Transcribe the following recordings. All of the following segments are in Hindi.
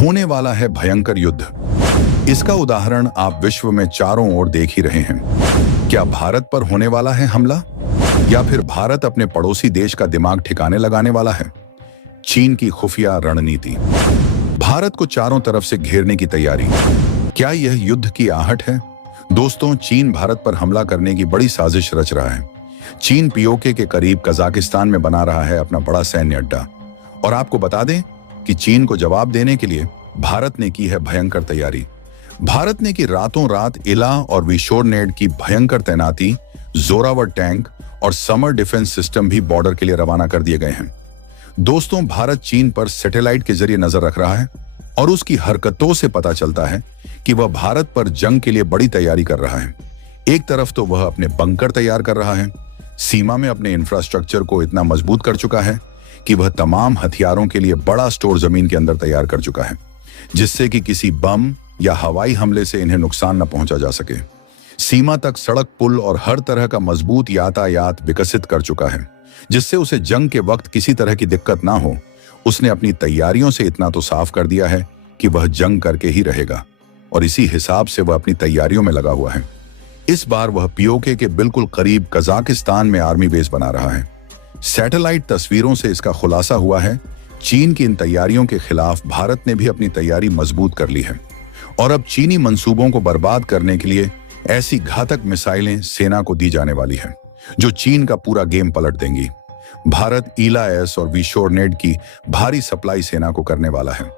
होने वाला है भयंकर युद्ध। इसका उदाहरण आप विश्व में चारों ओर देख ही रहे हैं। क्या भारत पर होने वाला है हमला, या फिर भारत अपने पड़ोसी देश का दिमाग ठिकाने लगाने वाला है? चीन की खुफिया रणनीति, भारत को चारों तरफ से घेरने की तैयारी। क्या यह युद्ध की आहट है? दोस्तों, चीन भारत पर हमला करने की बड़ी साजिश रच रहा है। चीन पीओके के करीब कजाकिस्तान में बना रहा है अपना बड़ा सैन्य अड्डा। और आपको बता दें कि चीन को जवाब देने के लिए भारत ने की है भयंकर तैयारी। भारत ने की रातों रात इला और विशोरनेड की भयंकर तैनाती, जोरावर टैंक और समर डिफेंस सिस्टम भी बॉर्डर के लिए रवाना कर दिए गए हैं। दोस्तों, भारत चीन पर सैटेलाइट के जरिए नजर रख रहा है और उसकी हरकतों से पता चलता है कि वह भारत पर जंग के लिए बड़ी तैयारी कर रहा है। एक तरफ तो वह अपने बंकर तैयार कर रहा है, सीमा में अपने इंफ्रास्ट्रक्चर को इतना मजबूत कर चुका है कि वह तमाम हथियारों के लिए बड़ा स्टोर जमीन के अंदर तैयार कर चुका है, जिससे कि किसी बम या हवाई हमले से इन्हें नुकसान न पहुंचा जा सके। सीमा तक सड़क, पुल और हर तरह का मजबूत यातायात विकसित कर चुका है, जिससे उसे जंग के वक्त किसी तरह की दिक्कत ना हो। उसने अपनी तैयारियों से इतना तो साफ कर दिया है कि वह जंग करके ही रहेगा, और इसी हिसाब से वह अपनी तैयारियों में लगा हुआ है। इस बार वह पीओके के बिल्कुल करीब कजाकिस्तान में आर्मी बेस बना रहा है। सैटेलाइट तस्वीरों से इसका खुलासा हुआ है। चीन की इन तैयारियों के खिलाफ भारत ने भी अपनी तैयारी मजबूत कर ली है, और अब चीनी मंसूबों को बर्बाद करने के लिए ऐसी घातक मिसाइलें सेना को दी जाने वाली है जो चीन का पूरा गेम पलट देंगी। भारत इला-एस और विशोरनेड की भारी सप्लाई सेना को करने वाला है,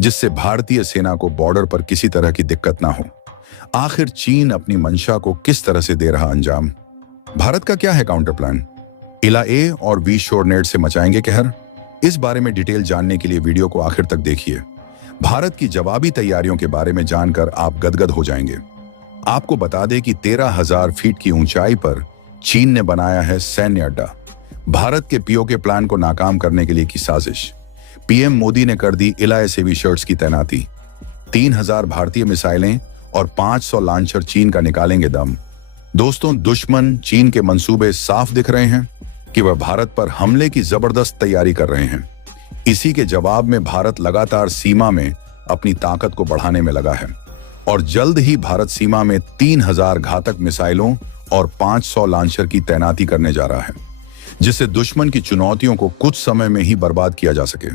जिससे भारतीय सेना को बॉर्डर पर किसी तरह की दिक्कत ना हो। आखिर चीन अपनी मंशा को किस तरह से दे रहा अंजाम? भारत का क्या है काउंटर प्लान? इला-ए और विशोरनेड से मचाएंगे कहर? इस बारे में डिटेल जानने के लिए वीडियो को आखिर तक देखिए। भारत की जवाबी तैयारियों के बारे में जानकर आप गदगद हो जाएंगे। आपको बता दें कि 13,000 फीट की ऊंचाई पर चीन ने बनाया है सैन्य अड्डा। भारत के पीओके प्लान को नाकाम करने के लिए की साजिश। पीएम मोदी ने कर दी इला-एस शर्ट्स की तैनाती। 3,000 भारतीय मिसाइलें और 500 लॉन्चर चीन का निकालेंगे दम। दोस्तों, दुश्मन चीन के मंसूबे साफ दिख रहे हैं कि वह भारत पर हमले की जबरदस्त तैयारी कर रहे हैं। इसी के जवाब में भारत लगातार सीमा में अपनी ताकत को बढ़ाने में लगा है, और जल्द ही भारत सीमा में 3,000 घातक मिसाइलों और 500 लॉन्चर की तैनाती करने जा रहा है, जिससे दुश्मन की चुनौतियों को कुछ समय में ही बर्बाद किया जा सके।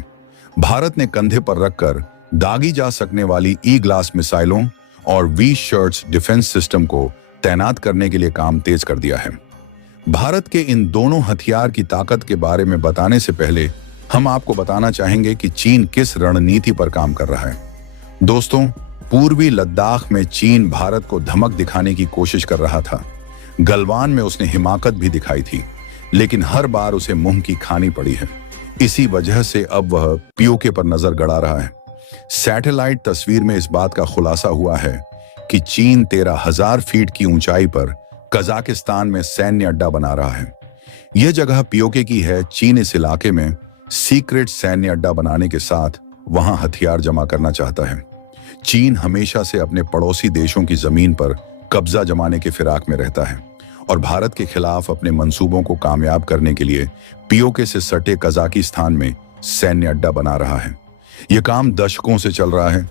भारत ने कंधे पर रखकर दागी जा सकने वाली ई-ग्लास मिसाइलों और वी-शर्ट्स डिफेंस सिस्टम को तैनात करने के लिए काम तेज कर दिया है। भारत के इन दोनों हथियार की ताकत के बारे में बताने से पहले हम आपको बताना चाहेंगे कि चीन किस रणनीति पर काम कर रहा है। दोस्तों, पूर्वी लद्दाख में चीन भारत को धमक दिखाने की कोशिश कर रहा था। गलवान में उसने हिमाकत भी दिखाई थी, लेकिन हर बार उसे मुंह की खानी पड़ी है। इसी वजह से अब वह पीओके पर नजर गड़ा रहा है। सैटेलाइट तस्वीर में इस बात का खुलासा हुआ है कि चीन 13,000 फीट की ऊंचाई पर कजाकिस्तान में सैन्य अड्डा बना रहा है। यह जगह पीओके की है। चीन इस इलाके में सीक्रेट सैन्य अड्डा बनाने के साथ वहां हथियार जमा करना चाहता है। चीन हमेशा से अपने पड़ोसी देशों की जमीन पर कब्जा जमाने के फिराक में रहता है, और भारत के खिलाफ अपने मंसूबों को कामयाब करने के लिए पीओके से सटे कजाकिस्तान में सैन्य अड्डा बना रहा है। यह काम दशकों से चल रहा है।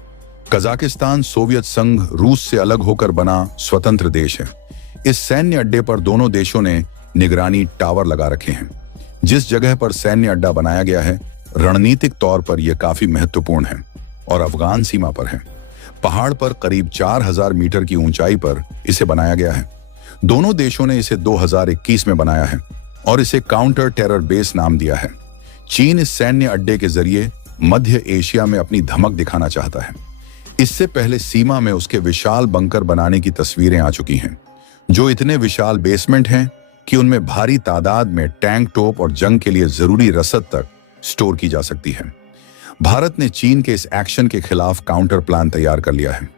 कजाकिस्तान सोवियत संघ रूस से अलग होकर बना स्वतंत्र देश है। इस सैन्य अड्डे पर दोनों देशों ने निगरानी टावर लगा रखे हैं। जिस जगह पर सैन्य अड्डा बनाया गया है, रणनीतिक तौर पर यह काफी महत्वपूर्ण है और अफगान सीमा पर है। पहाड़ पर करीब 4,000 मीटर की ऊंचाई पर इसे बनाया गया है। दोनों देशों ने इसे 2021 में बनाया है और इसे काउंटर टेरर बेस नाम दिया है। चीन इस सैन्य अड्डे के जरिए मध्य एशिया में अपनी धमक दिखाना चाहता है। इससे पहले सीमा में उसके विशाल बंकर बनाने की तस्वीरें आ चुकी हैं, जो इतने विशाल बेसमेंट हैं कि उनमें भारी तादाद में टैंक, तोप और जंग के लिए जरूरी रसद तक स्टोर की जा सकती है। भारत ने चीन के इस एक्शन के खिलाफ काउंटर प्लान तैयार कर लिया है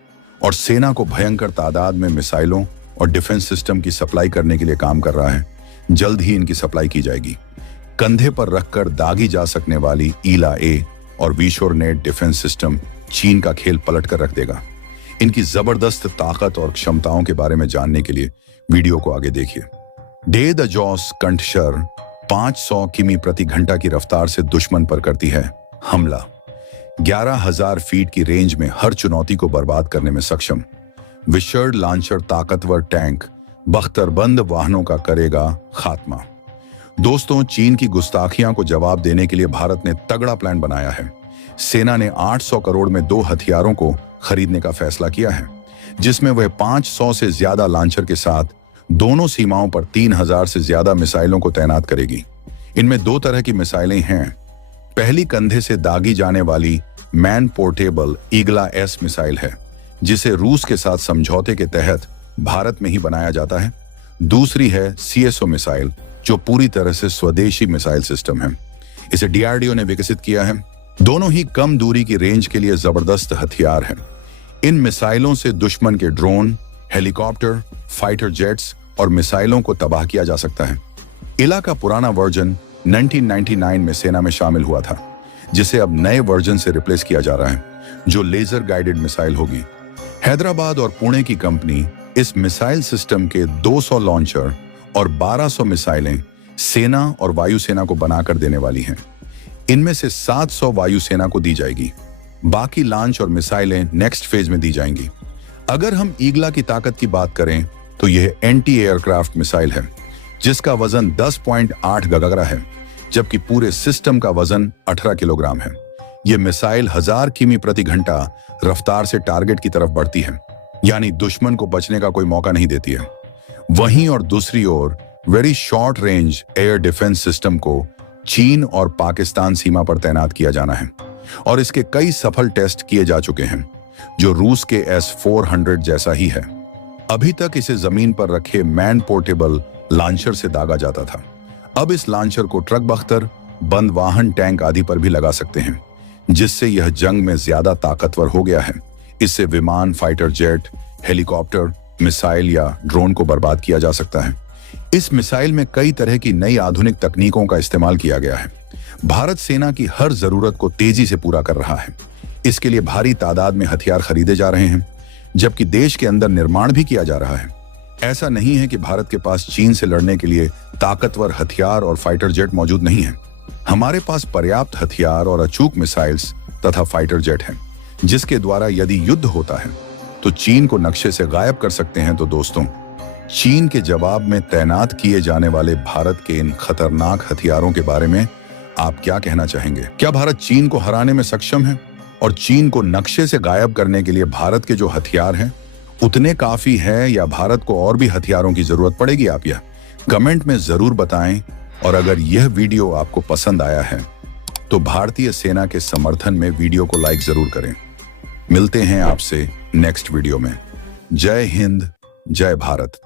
और सेना को भयंकर तादाद में मिसाइलों और डिफेंस सिस्टम की सप्लाई करने के लिए काम कर रहा है। जल्द ही इनकी सप्लाई की जाएगी। कंधे पर रखकर दागी जा सकने वाली इला-ए और विशोरनेड डिफेंस सिस्टम चीन का खेल पलट कर रख देगा। इनकी जबरदस्त ताकत और क्षमताओं के बारे में जानने के लिए वीडियो को आगे देखिए। डे द जॉस कंठशर 500 किमी प्रति घंटा की रफ्तार से दुश्मन पर करती है हमला। 11,000 फीट की रेंज में हर चुनौती को बर्बाद करने में सक्षम विशर्ड लॉन्चर ताकतवर टैंक बख्तरबंद वाहनों का करेगा खात्मा। दोस्तों, चीन की गुस्ताखियां को जवाब देने के लिए भारत ने तगड़ा प्लान बनाया है। सेना ने 800 करोड़ में 2 हथियारों को खरीदने का फैसला किया है, जिसमें वह 500 से ज्यादा लॉन्चर के साथ दोनों सीमाओं पर 3000 से ज्यादा मिसाइलों को तैनात करेगी। इनमें 2 तरह की मिसाइलें हैं। पहली कंधे से दागी जाने वाली मैन पोर्टेबल ईगला एस मिसाइल है, जिसे रूस के साथ समझौते के तहत भारत में ही बनाया जाता है। दूसरी है CSO मिसाइल, जो पूरी तरह से स्वदेशी मिसाइल सिस्टम है। इसे DRDO ने विकसित किया है। दोनों ही कम दूरी की रेंज के लिए जबरदस्त हथियार हैं। इन मिसाइलों से दुश्मन के ड्रोन, हेलीकॉप्टर, फाइटर जेट्स और मिसाइलों को तबाह किया जा सकता है। इला का पुराना वर्जन 1999 में सेना में शामिल हुआ था, जिसे अब नए वर्जन से रिप्लेस किया जा रहा है, जो लेजर गाइडेड मिसाइल होगी। हैदराबाद और पुणे की कंपनी इस मिसाइल सिस्टम के 200 लॉन्चर और 1200 मिसाइलें सेना और वायुसेना को बनाकर देने वाली हैं। इनमें से 700 वायुसेना को दी जाएगी। बाकी लॉन्च और मिसाइलें नेक्स्ट फेज में दी जाएंगी। अगर हम ईगला की ताकत की बात करें तो यह एंटी एयरक्राफ्ट मिसाइल है, जिसका वजन 10.8 गगरा है, जबकि पूरे सिस्टम का वजन 18 किलोग्राम है। यह मिसाइल 1000 किमी प्रति घंटा रफ्तार से टारगेट की तरफ बढ़ती है, यानी दुश्मन को बचने का कोई मौका नहीं देती है। वहीं और दूसरी ओर very short range air defence system को चीन और पाकिस्तान सीमा पर तैनात किया जाना है, और इसके कई सफल टेस्ट किए जा चुके हैं, जो रूस के S-400 जैसा ही है। अभी तक इसे जमीन पर रखे मैन पोर्टेबल लॉन्चर से दागा जाता था। अब इस लॉन्चर को ट्रक बख्तर, बंद वाहन, टैंक आदि पर भी लगा सकते हैं, जिससे यह जंग में ज्यादा ताकतवर हो गया है। इससे विमान, फाइटर जेट, हेलीकॉप्टर, मिसाइल या ड्रोन को बर्बाद किया जा सकता है। इस मिसाइल में कई तरह की नई आधुनिक तकनीकों का इस्तेमाल किया गया है। भारत सेना की हर जरूरत को तेजी से पूरा कर रहा है। इसके लिए भारी तादाद में हथियार खरीदे जा रहे हैं, जबकि देश के अंदर निर्माण भी किया जा रहा है। ऐसा नहीं है कि भारत के पास चीन से लड़ने के लिए ताकतवर हथियार और फाइटर जेट मौजूद नहीं है। हमारे पास पर्याप्त हथियार और अचूक मिसाइल्स तथा फाइटर जेट हैं, जिसके द्वारा यदि युद्ध होता है तो चीन को नक्शे से गायब कर सकते हैं। तो दोस्तों, चीन के जवाब में तैनात किए जाने वाले भारत के इन खतरनाक हथियारों के बारे में आप क्या कहना चाहेंगे? क्या भारत चीन को हराने में सक्षम है? और चीन को नक्शे से गायब करने के लिए भारत के जो हथियार हैं उतने काफी है, या भारत को और भी हथियारों की जरूरत पड़ेगी? आप यह कमेंट में जरूर बताएं। और अगर यह वीडियो आपको पसंद आया है तो भारतीय सेना के समर्थन में वीडियो को लाइक जरूर करें। मिलते हैं आपसे नेक्स्ट वीडियो में। जय हिंद, जय भारत।